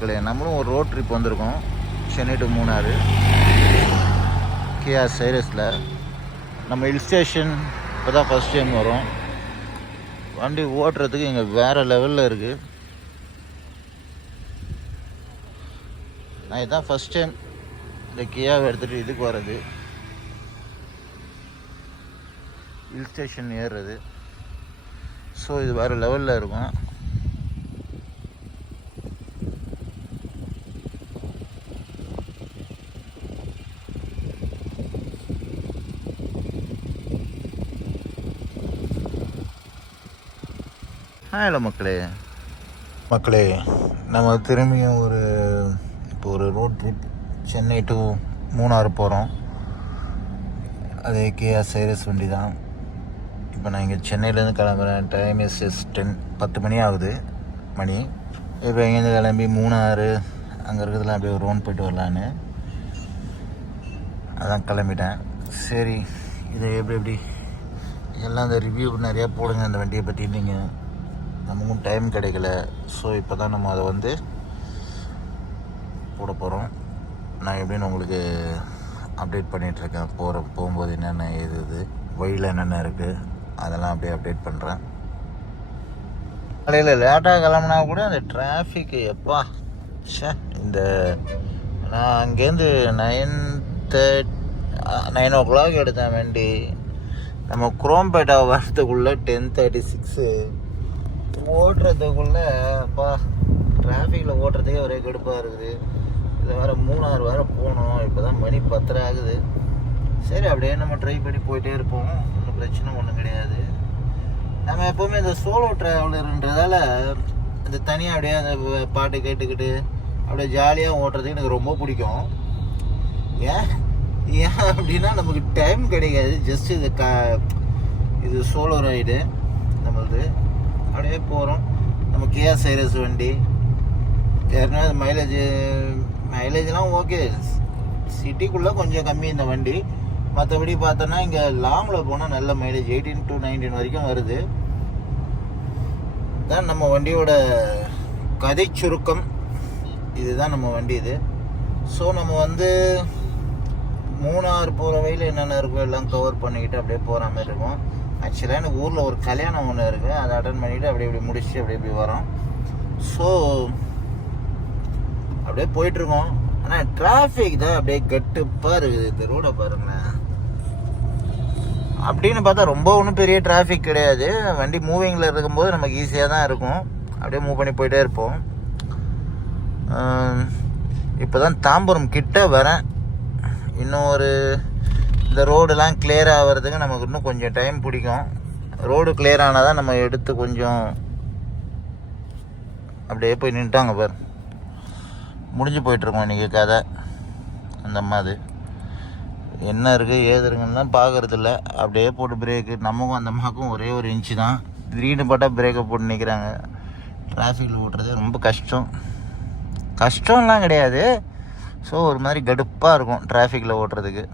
நம்மளும் ஒரு road trip வந்திருக்கோம், சென்னை டு மூணாறு கியா சைரஸில். நம்ம ஹில் ஸ்டேஷன் இப்போ தான் ஃபஸ்ட் டைம் வரோம். வண்டி ஓட்டுறதுக்கு இங்கே வேறு லெவலில் இருக்குது. நான் இதுதான் ஃபஸ்ட் டைம் இந்த கியாவை எடுத்துகிட்டு இதுக்கு வர்றது, ஹில் ஸ்டேஷன் ஏறுறது. ஸோ இது வேறு லெவலில் இருக்கும். ஹலோ மக்களே நம்ம திரும்பியும் இப்போ ஒரு road trip Chennai to Munnar போகிறோம். அது கியா சைரஸ் வண்டி தான். இப்போ நான் இங்கே சென்னையிலேருந்து கிளம்புறேன். டைம் இஸ் 10 மணி ஆகுது மணி. இப்போ இங்கேருந்து கிளம்பி மூணாறு அங்கே இருக்கிறதுலாம் அப்படியே ஒரு ரவுண்ட் போய்ட்டு வரலான்னு அதான் கிளம்பிட்டேன். சரி, இது எப்படி எல்லாம் அந்த ரிவ்யூ நிறையா போடுங்க அந்த வண்டியை பற்றி. நீங்கள் நமக்கும் டைம் கிடைக்கல. ஸோ இப்போ தான் நம்ம அதை போட போகிறோம். நான் எப்படின்னு உங்களுக்கு அப்டேட் பண்ணிகிட்ருக்கேன். போகும்போது என்னென்ன இது வழியில் என்னென்ன இருக்குது அதெல்லாம் அப்படியே அப்டேட் பண்ணுறேன். காலையில் லேட்டாக கிளம்புனா கூட அந்த டிராஃபிக்கு எப்பா இந்த நான் அங்கேருந்து 9 எடுத்தேன் வண்டி. நம்ம குரோம்பேட்டா வரத்துக்குள்ளே 10:36 ஓட்டுறதுக்குள்ளே அப்பா டிராஃபிக்கில் ஓட்டுறதுக்கே ஒரே கடுப்பாக இருக்குது. இதில் வேறு மூணாறு வேறு போகணும். இப்போ தான் மணி 10 ஆகுது. சரி, அப்படியே நம்ம ட்ரை பண்ணி போயிட்டே இருப்போம். ஒன்றும் பிரச்சனை ஒன்றும் கிடையாது. நம்ம எப்போவுமே இந்த சோலோ ட்ராவலருன்றதால இந்த தனியாக அப்படியே அந்த பாட்டு கேட்டுக்கிட்டு அப்படியே ஜாலியாக ஓட்டுறதுக்கு எனக்கு ரொம்ப பிடிக்கும். ஏன் அப்படின்னா நமக்கு டைம் கிடைக்காது. ஜஸ்ட் இது சோலோ ரைடு நம்மளது. அப்படியே போகிறோம். நம்ம கியா சைரஸ் வண்டி ஏற்கனவே மைலேஜ்லாம் ஓகே. சிட்டிக்குள்ளே கொஞ்சம் கம்மி இந்த வண்டி. மற்றபடி பார்த்தோன்னா இங்கே லாங்கில் போனால் நல்ல மைலேஜ் 18 to 19 வரைக்கும் வருது. தான் நம்ம வண்டியோட கதை சுருக்கம். இதுதான் நம்ம வண்டி இது. ஸோ நம்ம மூணாறு போகிற வழியில் என்னென்ன இருக்கோ எல்லாம் கவர் பண்ணிக்கிட்டு அப்படியே போகிற மாதிரி இருக்கும். ஆக்சுவலாக எனக்கு ஊரில் ஒரு கல்யாணம் ஒன்று இருக்குது, அதை அட்டன் பண்ணிவிட்டு இப்படி முடிச்சுட்டு அப்படி வரோம். ஸோ அப்படியே போயிட்டுருக்கோம். ஆனால் டிராஃபிக் தான் அப்படியே கட்டுப்பாக இருக்குது. இந்த ரோடை பாருங்களேன். அப்படின்னு பார்த்தா ரொம்ப ஒன்றும் பெரிய டிராஃபிக் கிடையாது. வண்டி மூவிங்கில் இருக்கும்போது நமக்கு ஈஸியாக தான் இருக்கும். அப்படியே மூவ் பண்ணி போயிட்டே இருப்போம். இப்போ தான் தாம்பரம் கிட்ட வரேன். இன்னும் இந்த ரோடெலாம் கிளியர் ஆகிறதுக்கு நமக்கு இன்னும் கொஞ்சம் டைம் பிடிக்கும். ரோடு கிளியர் ஆனால் தான் நம்ம எடுத்து கொஞ்சம் அப்படியே போய் நின்ட்டாங்க பார். முடிஞ்சு போயிட்டுருக்கோம் இன்றைக்கி கதை. அந்த மாதிரி என்ன இருக்குது ஏது இருக்குன்னு பார்க்குறதில்ல. அப்படியே போட்டு பிரேக்கு. நமக்கும் அந்த அம்மாவுக்கும் ஒரே ஒரு இன்ச்சு தான். திடீர்னு பார்த்தா பிரேக்கை போட்டு நிற்கிறாங்க. டிராஃபிக்கில் ஓட்டுறது ரொம்ப கஷ்டம்லாம் கிடையாது. ஸோ ஒரு மாதிரி கடுப்பாக இருக்கும் டிராஃபிக்கில் ஓட்டுறதுக்கு.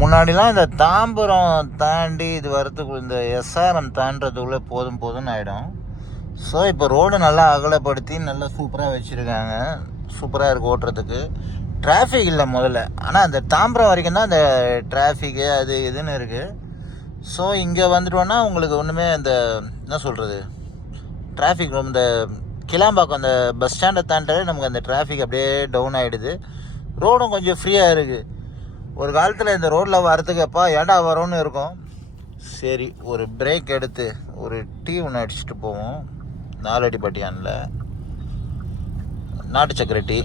முன்னாடிலாம் இந்த தாம்பரம் தாண்டி இது வரத்துக்குள்ள இந்த எஸ்ஆர்எம் தாண்டதுக்குள்ளே போதும்னு ஆகிடும். ஸோ இப்போ ரோடு நல்லா அகலப்படுத்தி நல்லா சூப்பராக வச்சுருக்காங்க. சூப்பராக இருக்குது ஓட்டுறதுக்கு. டிராஃபிக் இல்லை முதல்ல. ஆனால் அந்த தாம்பரம் வரைக்கும் தான் அந்த டிராஃபிக்கு அது இதுன்னு இருக்குது. ஸோ இங்கே வந்துட்டோன்னா உங்களுக்கு ஒன்றுமே அந்த என்ன சொல்கிறது டிராஃபிக் ரொம்ப இந்த கிளாம்பாக்கம் அந்த பஸ் ஸ்டாண்டை தாண்டாலே நமக்கு அந்த டிராஃபிக் அப்படியே டவுன் ஆகிடுது. ரோடும் கொஞ்சம் ஃப்ரீயாக இருக்குது. ஒரு காலத்தில் இந்த ரோட்டில் வரத்துக்கு எப்பா ஏண்டா வரோன்னு இருக்கும். சரி, ஒரு பிரேக் எடுத்து ஒரு டீ ஒன்று அடிச்சுட்டு போவோம். 4 அடிப்பட்டியானில் நாட்டு சக்கரை டீ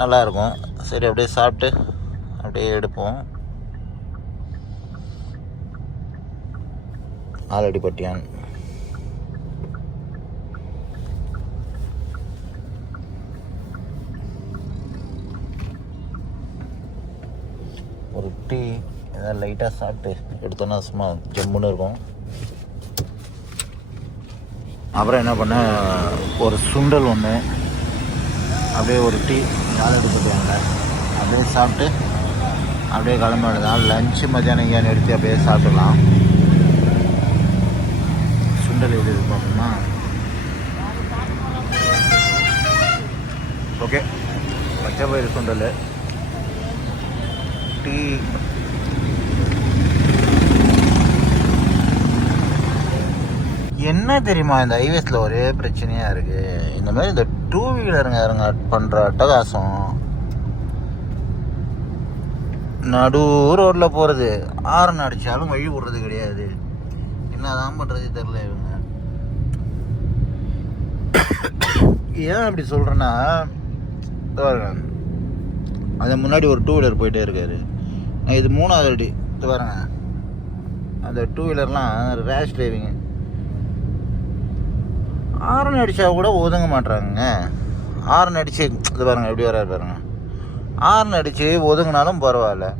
நல்லாயிருக்கும். சரி, அப்படியே சாப்பிட்டு அப்படியே எடுப்போம். 4 அடிப்பட்டியான். ஒரு டீ ஏதாவது லைட்டாக சாப்பிட்டு எடுத்தோன்னா சும்மா ஜம்முன்னு இருக்கும். அப்புறம் என்ன பண்ணேன், ஒரு சுண்டல் ஒன்று அப்படியே ஒரு டீ 4 எடுத்துட்டாங்க. அப்படியே சாப்பிட்டு அப்படியே கிளம்பிடுதான். லஞ்சு மத்தியானம் இங்கே நிறுத்தி அப்படியே சாப்பிடலாம். சுண்டல் எது பார்த்தோம்னா ஓகே, பச்சை பயிறு சுண்டல், டீ. என்ன தெரியுமா, இந்த ஹைவேஸில் ஒரே பிரச்சனையாக இருக்குது. இந்த மாதிரி இந்த 2 வீலருங்க இறங்க பண்ணுற அட்டகாசம். நடு ரோட்டில் போகிறது, ஆரன் அடித்தாலும் வழி விடுறது கிடையாது. என்னதான் பண்ணுறது தெரில இவங்க. ஏன் அப்படி சொல்கிறேன்னா, அது முன்னாடி ஒரு 2 வீலர் போயிட்டே இருக்காரு. நான் இது 3வது அடி. இது பாருங்க, அந்த 2 வீலர்லாம் ரேஷ் டிரைவிங்கு. ஆரன் அடித்தா கூட ஒதுங்க மாட்டுறாங்க. ஆரன் அடித்து இது பாருங்கள் எப்படி வராது பாருங்கள். ஆரன் அடித்து ஒதுங்கினாலும் பரவாயில்ல,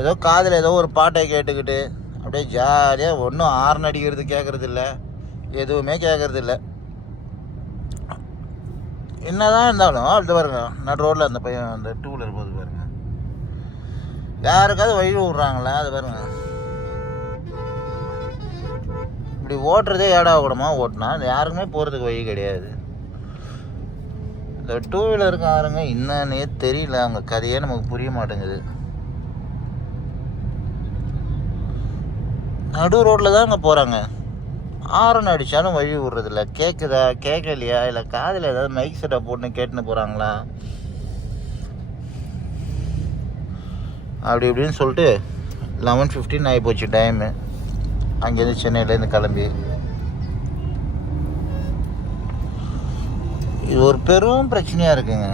ஏதோ காதில் ஏதோ ஒரு பாட்டை கேட்டுக்கிட்டு அப்படியே ஜாலியாக ஒன்றும் ஆரன் அடிக்கிறது கேட்குறது இல்லை, எதுவுமே கேட்குறது இல்லை. என்னதான் இருந்தாலும் அப்படி பாருங்க, நடு ரோட்டில் அந்த பையன் அந்த 2 வீலர் போகுது பாருங்க. யாருக்காவது வழி விட்றாங்களா? அது பாருங்க, இப்படி ஓட்டுறதே ஏடாகூடமா ஓட்டினா யாருக்குமே போகிறதுக்கு வழி கிடையாது. இந்த 2 வீலருக்காரங்க என்னன்னே தெரியல, அவங்க கதையே நமக்கு புரிய மாட்டேங்குது. நடு ரோட்டில் தான் அங்கே போகிறாங்க, ஆரன் அடித்தாலும் வழி விட்றதில்ல. கேட்குதா கேட்கலையா, இல்லை காதில் ஏதாவது மைக் செட்டை போட்டுன்னு கேட்டுன்னு போகிறாங்களா அப்படி இப்படின்னு சொல்லிட்டு 11:15 ஆகிப்போச்சு டைமு. அங்கேருந்து சென்னையிலேருந்து கிளம்பி இது ஒரு பெரும் பிரச்சனையாக இருக்குங்க.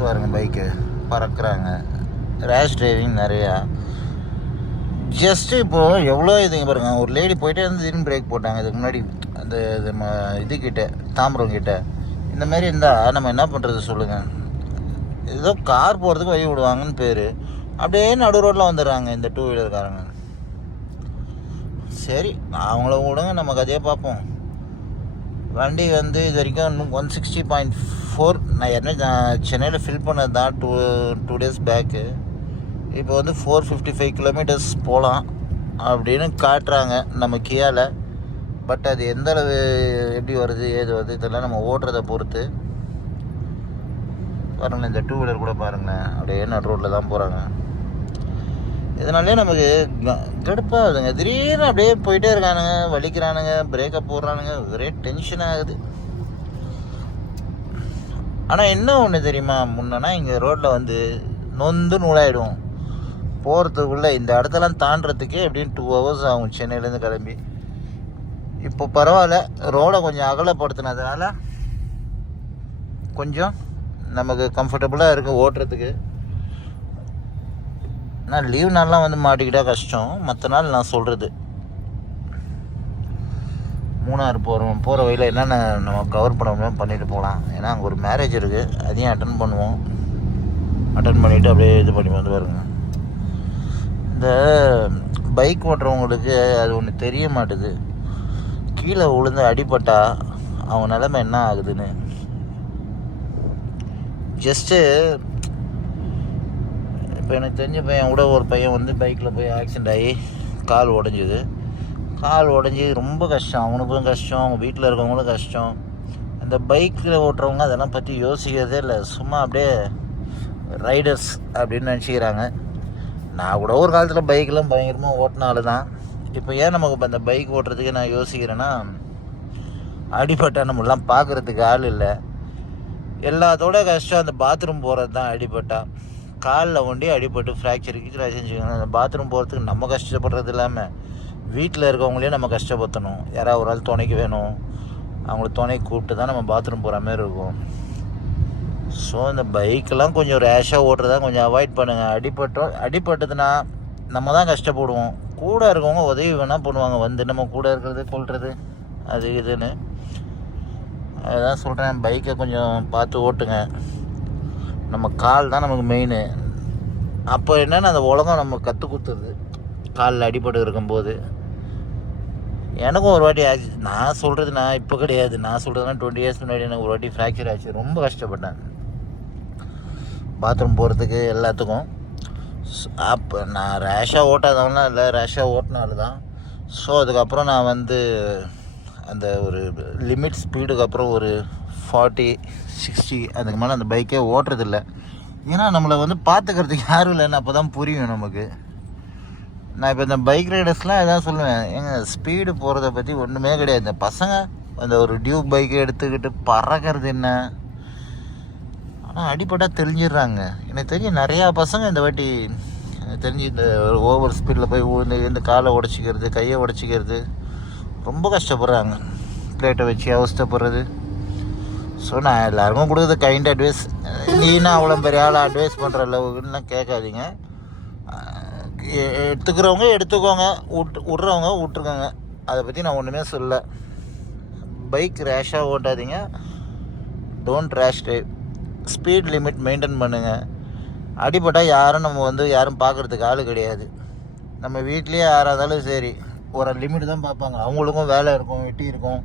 பாருங்க, பைக்கு பறக்கிறாங்க, ரேஷ் டிரைவிங் நிறையா. ஜஸ்ட்டு இப்போது எவ்வளோ இதுங்க பாருங்கள். ஒரு லேடி போயிட்டே இருந்து திடீர்னு பிரேக் போட்டாங்க. இதுக்கு முன்னாடி அந்த இதுக்கிட்ட தாம்பரம் கிட்ட இந்த மாதிரி இருந்தால் நம்ம என்ன பண்ணுறது சொல்லுங்கள். ஏதோ கார் போகிறதுக்கு வழி விடுவாங்கன்னு பேர், அப்படியே நடு ரோட்டில் வந்துடுறாங்க இந்த 2 வீலர்காரங்க. சரி, அவங்கள விடுங்க, நம்ம கதையை பார்ப்போம். வண்டி வந்து இது வரைக்கும் 160.4 நான் என்ன சென்னையில் ஃபில் பண்ணது தான் 2 days பேக்கு. இப்போ வந்து 455 கிலோமீட்டர்ஸ் போகலாம் அப்படின்னு காட்டுறாங்க நம்ம கியாவில். பட் அது எந்த அளவு எப்படி வருது ஏது வருது இதெல்லாம் நம்ம ஓட்டுறதை பொறுத்து. பாருங்களேன், இந்த 2 வீலர் கூட பாருங்களேன், அப்படியே நடு ரோட்டில் தான் போகிறாங்க. இதனாலே நமக்கு கடுப்பாக ஆகுதுங்க. திடீர்னு அப்படியே போயிட்டே இருக்கானுங்க, வலிக்கிறானுங்க, பிரேக்கை போடுறானுங்க, ஒரே டென்ஷன் ஆகுது. ஆனால் என்ன ஒன்று தெரியுமா, முன்னா இங்கே ரோட்டில் வந்து நொந்து நூலாயிடும் போகிறதுக்குள்ளே. இந்த இடத்தெல்லாம் தாண்டறதுக்கே எப்படின்னு 2 hours ஆகும் சென்னையிலேருந்து கிளம்பி. இப்போ பரவாயில்ல, ரோடை கொஞ்சம் அகலப்படுத்தினதுனால கொஞ்சம் நமக்கு கம்ஃபர்டபுளாக இருக்குது ஓட்டுறதுக்கு. நான் லீவ் நாள்லாம் வந்து மாட்டிக்கிட்டால் கஷ்டம். மற்ற நாள் நான் சொல்கிறது, மூணாறு போகிற வழியில் என்னென்ன நம்ம கவர் பண்ண முடியும் பண்ணிட்டு போகலாம். ஏன்னா அங்கே ஒரு மேரேஜ் இருக்குது, அதையும் அட்டன் பண்ணுவோம். அட்டன் பண்ணிவிட்டு அப்படியே இது பண்ணி வந்து பாருங்க. இந்த பைக் ஓட்டுறவங்களுக்கு அது ஒன்று தெரிய மாட்டுது, கீழே விழுந்து அடிபட்டா அவங்க நிலைமை என்ன ஆகுதுன்னு. ஜஸ்ட்டு இப்போ எனக்கு தெரிஞ்ச பையன் கூட ஒரு பையன் வந்து பைக்கில் போய் ஆக்சிடெண்ட் ஆகி கால் உடஞ்சிது. கால் உடஞ்சி ரொம்ப கஷ்டம், அவனுக்கும் கஷ்டம், அவங்க வீட்டில் இருக்கவங்களும் கஷ்டம். அந்த பைக்கில் ஓட்டுறவங்க அதெல்லாம் பற்றி யோசிக்கிறதே இல்லை, சும்மா அப்படியே ரைடர்ஸ் அப்படின்னு நினச்சிக்கிறாங்க. நான் கூட ஒரு காலத்தில் பைக்கெலாம் பயங்கரமாக ஓட்டினாலும் தான். இப்போ ஏன் நமக்கு அந்த பைக் ஓட்டுறதுக்கு நான் யோசிக்கிறேன்னா, அடிபட்டால் நம்மளாம் பார்க்குறதுக்கு ஆள் இல்லை. எல்லாத்தோட கஷ்டம் அந்த பாத்ரூம் போகிறது தான். அடிபட்டால் காலில் ஒண்டி அடிபட்டு ஃப்ராக்சருக்கு செஞ்சுக்கணும். அந்த பாத்ரூம் போகிறதுக்கு நம்ம கஷ்டப்படுறது இல்லாமல் வீட்டில் இருக்கவங்களையும் நம்ம கஷ்டப்படுத்தணும். யாராவது ஒரு ஆள் துணைக்கு வேணும், அவங்கள துணைக்கு கூப்பிட்டு தான் நம்ம பாத்ரூம் போகிற மாதிரி இருக்கும். ஸோ இந்த பைக்கெல்லாம் கொஞ்சம் ரேஷாக ஓட்டுறதா கொஞ்சம் அவாய்ட் பண்ணுங்கள். அடிபட்டதுன்னா நம்ம தான் கஷ்டப்படுவோம். கூட இருக்கவங்க உதவி வேணால் பண்ணுவாங்க, வந்து நம்ம கூட இருக்கிறது கொள்வது அது இதுன்னு. அதுதான் சொல்கிறேன், பைக்கை கொஞ்சம் பார்த்து ஓட்டுங்க. நம்ம கால் தான் நமக்கு மெயின். அப்போ என்னென்னா அந்த உலகம் நம்ம கற்றுக் கொடுத்துருது காலில் அடிபட்டு இருக்கும்போது. எனக்கும் ஒரு வாட்டி ஆச்சு. நான் சொல்கிறது நான் இப்போ கிடையாது, நான் சொல்கிறதுனா 20 years முன்னாடி எனக்கு ஒரு வாட்டி ஃப்ராக்சர் ஆச்சு. ரொம்ப கஷ்டப்பட்டேன் பாத்ரூம் போகிறதுக்கு எல்லாத்துக்கும். அப்போ நான் ரேஷாக ஓட்டாதவங்களாம் இல்லை, ரேஷாக ஓட்டினாலும் தான். ஸோ அதுக்கப்புறம் நான் வந்து அந்த ஒரு லிமிட் ஸ்பீடுக்கு அப்புறம் ஒரு 40-60 அதுக்கு மேலே அந்த பைக்கே ஓட்டுறதில்ல. ஏன்னா நம்மளை வந்து பார்த்துக்கிறதுக்கு யாரும் இல்லைன்னு அப்போ தான் புரியும் நமக்கு. நான் இப்போ இந்த பைக் ரைடர்ஸ்லாம் எதாவது சொல்லுவேன், ஏங்க ஸ்பீடு போகிறத பற்றி ஒன்றுமே கிடையாது. இந்த பசங்க அந்த ஒரு டியூப் பைக்கை எடுத்துக்கிட்டு பறக்கிறது என்ன, ஆனால் அடிப்பட்டால் தெரிஞ்சிடுறாங்க. எனக்கு தெரியும் நிறையா பசங்க இந்த வாட்டி தெரிஞ்சு இந்த ஓவர் ஸ்பீடில் போய் இந்த காலை உடச்சிக்கிறது, கையை உடச்சிக்கிறது ரொம்ப கஷ்டப்படுறாங்க. பிளேட்டை வச்சு அவஸ்தப்படுறது. ஸோ நான் எல்லாருக்கும் கொடுக்குறது கைண்ட் அட்வைஸ். நீனா அவ்வளோ பெரிய ஆள் அட்வைஸ் பண்ணுற அளவுக்குலாம் கேட்காதீங்க. எடுத்துக்கிறவங்க எடுத்துக்கோங்க, விட்றவங்க விட்ருக்கோங்க. அதை பற்றி நான் ஒன்றுமே சொல்ல. பைக் ரேஷாக ஓட்டாதீங்க. Don't rash drive. Speed limit maintain பண்ணுங்கள். அடிப்பட்டால் யாரும் பார்க்குறதுக்கு ஆள் கிடையாது. நம்ம வீட்லேயே யாராக இருந்தாலும் சரி ஒரு லிமிட் தான் பார்ப்பாங்க. அவங்களுக்கும் வேலை இருக்கும், வெட்டி இருக்கும்.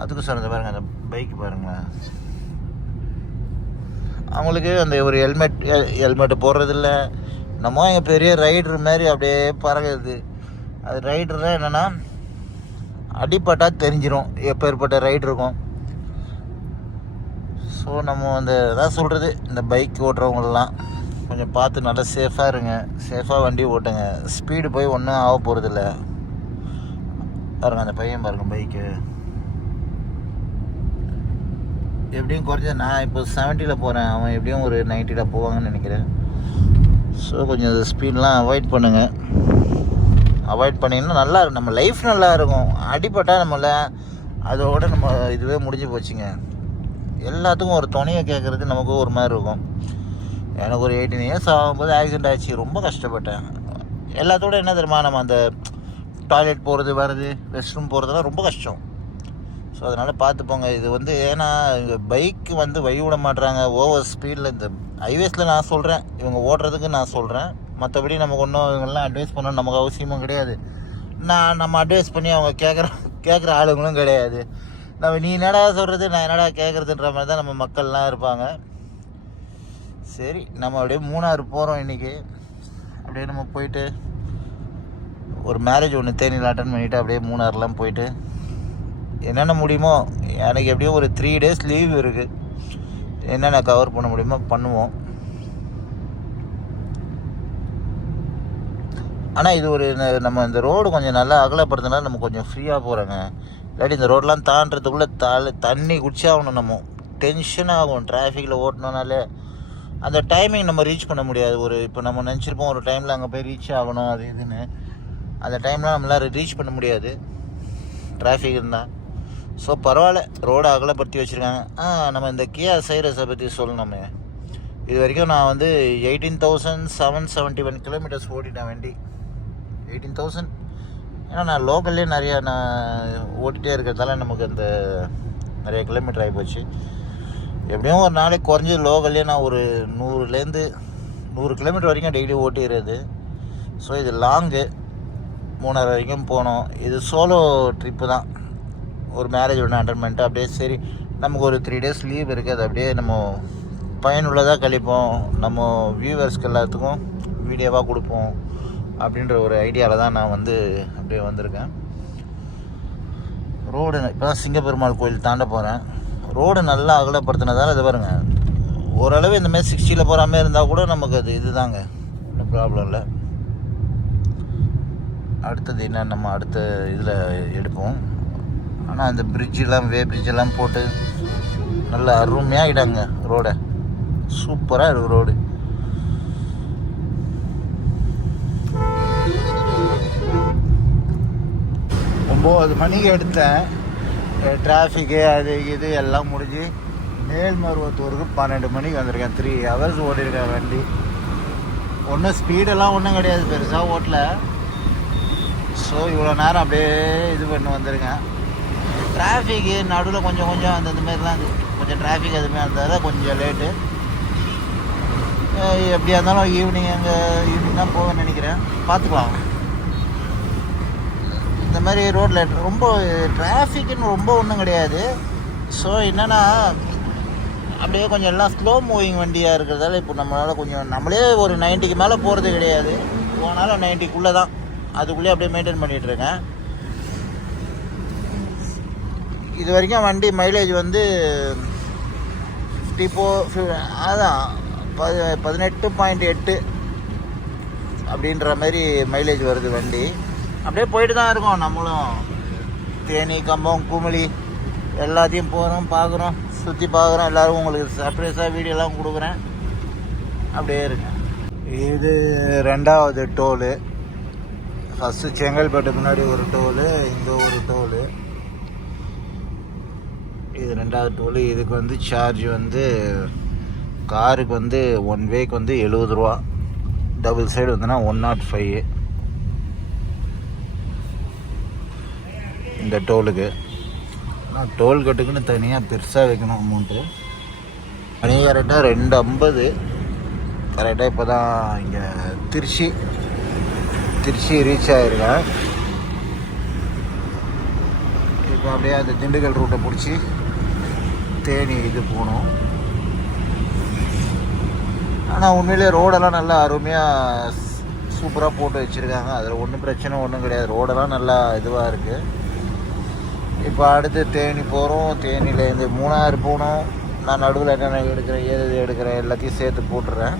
அதுக்கு சொன்னது பாருங்கள், அந்த பைக்கு பாருங்கள், அவங்களுக்கு அந்த ஒரு ஹெல்மெட்டு போடுறதில்ல. நம்ம எங்கள் பெரிய ரைடர் மாதிரி அப்படியே பறகுது. அது ரைடர்னால் என்னென்னா அடிப்பட்டால் தெரிஞ்சிடும் எப்போ ஏற்பட்ட ரைடு இருக்கும். ஸோ நம்ம அந்த தான் சொல்கிறது, இந்த பைக் ஓட்டுறவங்களெலாம் கொஞ்சம் பார்த்து நல்லா சேஃபாக இருங்க. சேஃபாக வண்டி ஓட்டுங்க. ஸ்பீடு போய் ஒன்றும் ஆக போகிறதில்ல. பாருங்கள் அந்த பையன் பாருங்கள், பைக்கு எப்படியும் குறைஞ்ச நான் இப்போ 70 போகிறேன், அவன் எப்படியும் ஒரு 90 போவாங்கன்னு நினைக்கிறேன். ஸோ கொஞ்சம் அந்த ஸ்பீட்லாம் அவாய்ட் பண்ணுங்கள். அவாய்ட் பண்ணிங்கன்னா நல்லா இருக்கும், நம்ம லைஃப் நல்லா இருக்கும். அடிப்பட்டால் நம்மளை அதோட நம்ம இதுவே முடிஞ்சு போச்சுங்க. எல்லாத்துக்கும் ஒரு துணையை கேட்குறது நமக்கு ஒரு மாதிரி இருக்கும். எனக்கு ஒரு 18 இயர்ஸ் ஆகும்போது ஆக்சிடெண்ட் ஆச்சு, ரொம்ப கஷ்டப்பட்டேன். எல்லாத்தோட என்ன தெரியுமா, நம்ம அந்த டாய்லெட் போகிறது வர்றது, ரெஸ்ட் ரூம் போகிறதுலாம் ரொம்ப கஷ்டம். ஸோ அதனால் பார்த்துப்போங்க. இது வந்து ஏன்னா இங்கே பைக்கு வந்து வழி விட மாட்டுறாங்க ஓவர் ஸ்பீடில். இந்த ஹைவேஸில் நான் சொல்கிறேன், இவங்க ஓட்டுறதுக்கு நான் சொல்கிறேன். மற்றபடி நமக்கு ஒன்றும் இவங்கெல்லாம் அட்வைஸ் பண்ணணும் நமக்கு அவசியமும் கிடையாது. நம்ம அட்வைஸ் பண்ணி அவங்க கேட்குற ஆளுங்களும் கிடையாது. நீ என்னடா சொல்கிறது, நான் என்னடா கேட்குறதுன்ற மாதிரி தான் நம்ம மக்கள்லாம் இருப்பாங்க. சரி, நம்ம அப்படியே மூணாறு போகிறோம் இன்றைக்கி. அப்படியே நம்ம போயிட்டு ஒரு மேரேஜ் ஒன்று தேனியில் அட்டன் பண்ணிவிட்டு அப்படியே மூணாறுலாம் போயிட்டு என்னென்ன முடியுமோ, எனக்கு எப்படியும் ஒரு 3 days லீவ் இருக்குது, என்னென்ன கவர் பண்ண முடியுமோ பண்ணுவோம். ஆனால் இது ஒரு நம்ம இந்த ரோடு கொஞ்சம் நல்லா அகலப்படுத்தினால நம்ம கொஞ்சம் ஃப்ரீயாக போகிறோங்க. இல்லாட்டி இந்த ரோடெலாம் தாண்டறதுக்குள்ளே தண்ணி குடிச்சாகணும். நம்ம டென்ஷன் ஆகும். டிராஃபிக்கில் ஓட்டினோனாலே அந்த டைமிங் நம்ம ரீச் பண்ண முடியாது. இப்போ நம்ம நினச்சிருப்போம் ஒரு டைமில் அங்கே போய் ரீச் ஆகணும் அது இதுன்னு. அந்த டைம்லாம் நம்மளால் ரீச் பண்ண முடியாது டிராஃபிக் இருந்தால். ஸோ பரவாயில்ல, ரோடை அகலப்படுத்தி வச்சுருக்காங்க. நம்ம இந்த கியா சைரஸை பற்றி சொல்லணுமே. இது வரைக்கும் நான் வந்து 18,771 kilometers ஓட்டிட்டேன் வண்டி. 18,000. ஏன்னா நான் லோக்கல்லே நிறையா நான் ஓட்டிகிட்டே இருக்கிறதால நமக்கு அந்த நிறைய கிலோமீட்டர் ஆகிப்போச்சு. எப்படியும் ஒரு நாளைக்கு குறைஞ்சி லோக்கல்லே நான் ஒரு 100 கிலோமீட்டர் வரைக்கும் டெய்லி ஓட்டிடுறது. ஸோ இது லாங்கு, மூணாறு வரைக்கும் போனோம். இது சோலோ ட்ரிப்பு தான். ஒரு மேரேஜ் ஒன்று அட்டன் பண்ணிட்டு அப்படியே சரி நமக்கு ஒரு 3 days லீவ் இருக்குது, அது அப்படியே நம்ம பயனுள்ளதாக கழிப்போம், நம்ம வியூவர்ஸ்க்கு எல்லாத்துக்கும் வீடியோவாக கொடுப்போம் அப்படின்ற ஒரு ஐடியாவில் தான் நான் வந்து அப்படியே வந்திருக்கேன். ரோடு இப்போ தான் சிங்கப்பெருமாள் கோயில் தாண்ட போகிறேன். ரோடு நல்லா அகலப்படுத்தினதால இது பாருங்கள், ஓரளவு இந்தமாதிரி 60 போகிற மாதிரி இருந்தால் கூட நமக்கு அது இதுதாங்க, ஒன்றும் ப்ராப்ளம் இல்லை. அடுத்தது என்ன நம்ம அடுத்த இதில் எடுப்போம். ஆனால் அந்த பிரிட்ஜெல்லாம் போட்டு நல்லா அருமையாகிட்டாங்க ரோடை. சூப்பராக இருக்குது ரோடு. ரொம்ப 9 மணிக்கு எடுத்தேன். டிராஃபிக்கு அது இது எல்லாம் முடிஞ்சு மேல்மருவத்தூருக்கு 12 மணிக்கு வந்திருக்கேன். 3 hours ஓட்டியிருக்கேன் வண்டி. ஒன்றும் ஸ்பீடெல்லாம் ஒன்றும் கிடையாது, பெருசாக ஓட்டல. ஸோ இவ்வளோ நேரம் அப்படியே இது பண்ணி வந்திருக்கேன். டிராஃபிக்கு நடுவில் கொஞ்சம் அந்த மாதிரிலாம் கொஞ்சம் டிராஃபிக் அதுமாதிரி இருந்தால் கொஞ்சம் லேட்டு. எப்படியா இருந்தாலும் ஈவினிங் தான் போவேன்னு நினைக்கிறேன், பார்த்துக்கலாம். இந்த மாதிரி ரோட்டில் ரொம்ப டிராஃபிக்குன்னு ரொம்ப ஒன்றும் கிடையாது. ஸோ என்னென்னா அப்படியே கொஞ்சம் எல்லாம் ஸ்லோ மூவிங் வண்டியாக இருக்கிறதால இப்போ நம்மளால் கொஞ்சம் நம்மளே ஒரு 90க்கு மேலே போகிறது கிடையாது. போனாலும் 90க்குள்ளே தான், அதுக்குள்ளேயே அப்படியே மெயின்டைன் பண்ணிகிட்ருக்கேன். இது வரைக்கும் வண்டி மைலேஜ் வந்து 54 அதான் 18.8 அப்படின்ற மாதிரி மைலேஜ் வருது வண்டி. அப்படியே போயிட்டு தான் இருக்கோம். நம்மளும் தேனி, கம்பம், குமிளி எல்லாத்தையும் போகிறோம், பார்க்குறோம், சுற்றி பார்க்குறோம். எல்லோரும் உங்களுக்கு சர்ப்ரைஸாக வீடியோலாம் கொடுக்குறேன். அப்படியே இருங்க. இது 2வது டோலு. ஃபஸ்ட்டு செங்கல்பட்டு முன்னாடி ஒரு டோலு, இங்கே ஒரு டோலு. இது 2வது டோலு. இதுக்கு வந்து சார்ஜ் வந்து காருக்கு வந்து 1 வேக்கு வந்து 70 ரூபா, டபுள் சைடு வந்துன்னா 105 இந்த டோலுக்கு. ஆனால் டோல் கட்டுக்குன்னு தனியாக பெருசாக வைக்கணும் அமௌண்ட்டு. மணி கரெக்டாக 2:50. கரெக்டாக இப்போ தான் இங்கே திருச்சி ரீச் ஆகிருக்கேன். இப்போ அப்படியே அந்த திண்டுக்கல் ரூட்டை பிடிச்சி தேனி இது போகணும். ஆனால் உண்மையிலே ரோடெல்லாம் நல்லா அருமையாக சூப்பராக போட்டு வச்சுருக்காங்க. அதில் ஒன்றும் பிரச்சனை ஒன்றும் கிடையாது. ரோடெல்லாம் நல்லா இதுவாக இருக்குது. இப்போ அடுத்து தேனி போகிறோம். தேனியிலேருந்து மூணாறு போகணும். நான் நடுவில் என்னென்ன எடுக்கிறேன், ஏது எடுக்கிறேன் எல்லாத்தையும் சேர்த்து போட்டுடுறேன்.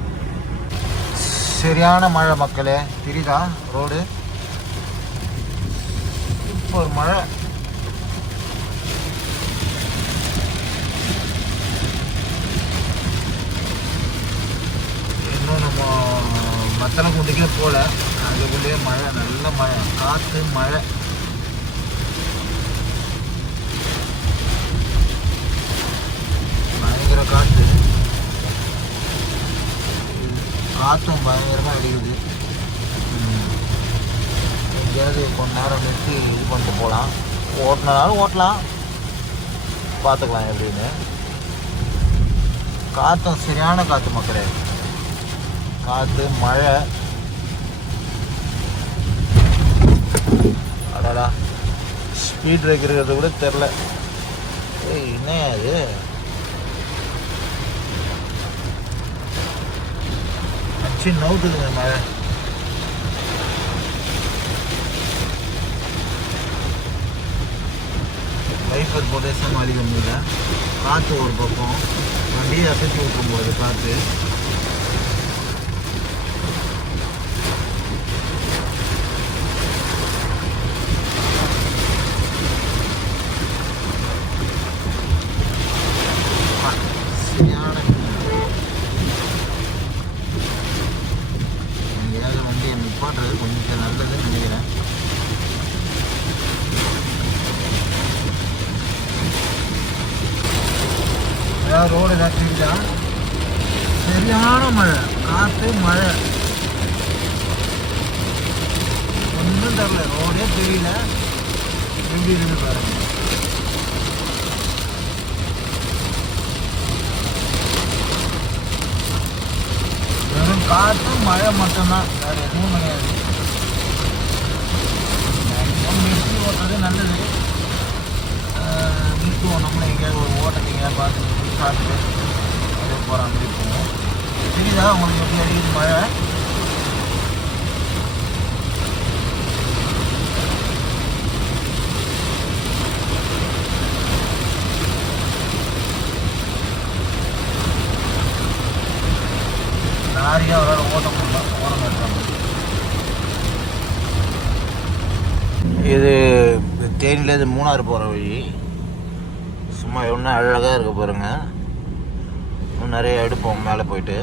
சரியான மழை மக்களே, தெரியுதா ரோடு? இப்போ ஒரு மழை. இன்னும் நம்ம மத்தனக்குண்டிக்கே போகல, அதுக்குள்ளேயே மழை, நல்ல மழை, காற்று மழை. பயங்கர காற்று, காற்றும் பயங்கரமாக அடிக்குது. எங்கேயாவது கொஞ்ச நேரம் நிறுத்தி இது பண்ணிட்டு போகலாம். ஓட்டினாலும் ஓட்டலாம், பார்த்துக்கலாம் எப்படின்னு. காற்றும் சரியான காற்று மக்களே, காற்று மழை. அடடா, ஸ்பீட் பிரேக் இருக்கிறது கூட தெரில. என்ன அது? அச்சு நவுத்துதுங்க மழை. வைஃபர் போட்டே சமாளிக்க முடியல. காற்று ஒரு பக்கம், வண்டியை அசைச்சி விட்டுரும் போது காற்று. சரியான எங்கேயாவது வண்டியை நிப்பாட்டுறது கொஞ்சம் நல்லதுன்னு நினைக்கிறேன். ஏதாவது ரோடு ஏதாவது தெரியுதா? சரியான மழை, காற்று மழை, ஒன்றும் தெரில, ரோடே தெரியல. எப்படி இருந்து பாருங்க. வெறும் காற்று மழை மட்டும்தான், வேறு எதுவும் கிடையாது. மேக்ஸிமம் நிறுத்தி ஓட்டுறது நல்லது. நிறுத்துவோம், நம்மளை எங்கேயாவது ஒரு ஓட்டத்தை எங்கேயாவது பார்த்துட்டு அப்படியே போகிற மாதிரி போவோம். தெரியுதா உங்களுக்கு எப்படி அடிக்குது மழை? லாரியாக அவரால் ஓட்ட முடியல, ஓரம் கட்டுறாங்க. இது தேனிலேருந்து மூணாறு போகிற வழி. சும்மா எவ்வளோ அழகாக இருக்க பாருங்க. இன்னும் நிறைய எடுப்போம் மேலே போயிட்டு.